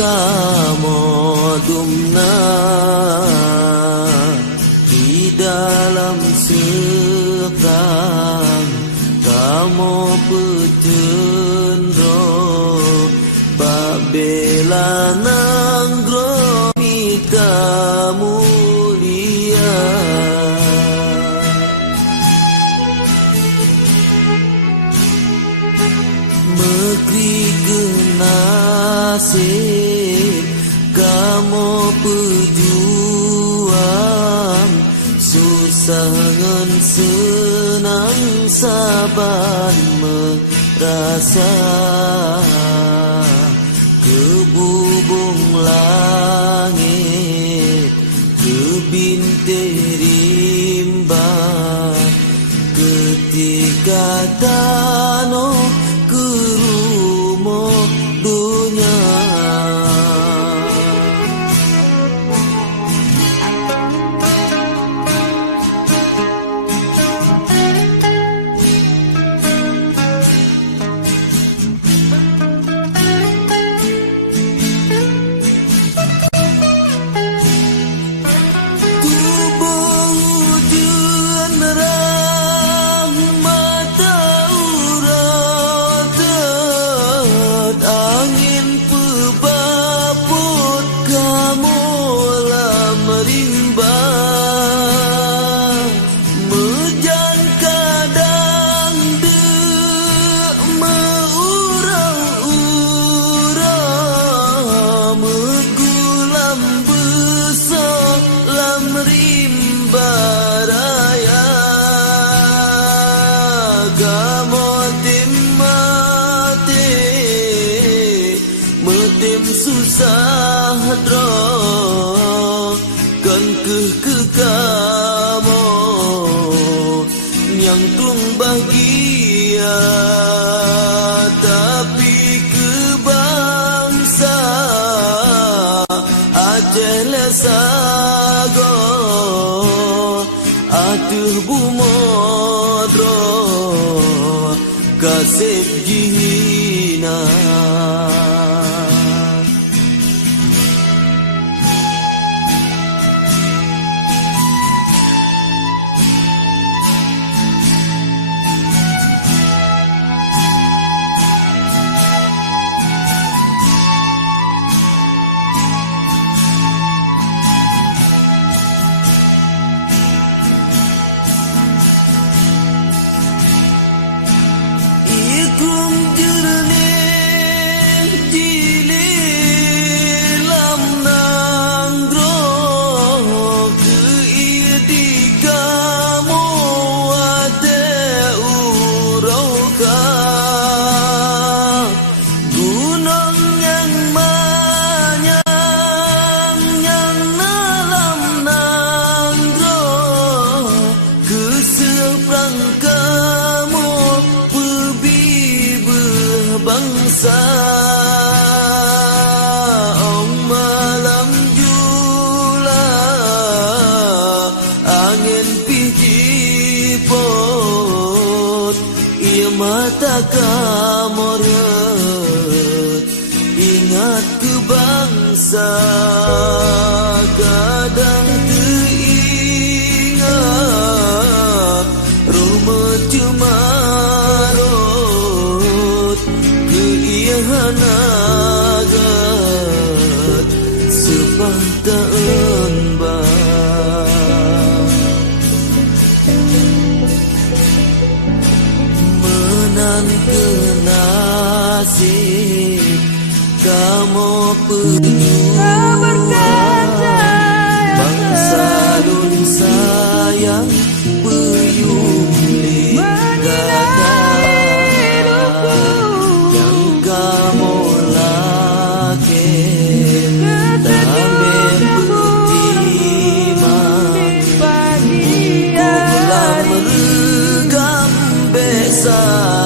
kamu dumna di dalam seberang kamu petendro babela nanggro kamu lia mekri genasib kamu pejuang susah ngan senang sabar merasa kebubung langit kebintik rimba ketika tanah kerumuh dunia susah dro kan ke kamu yang tung bahagia tapi ke bangsa Aceh lesago atuh bumodro kasih jihina bangsa om malam jula angin pijipot ia mata kamoret ingat ke bangsa kadang teringat rumah cuma hanagat sepahtaan menang nasib kamu pejuang bangsa dun sayang peyung ligada yang kamu sa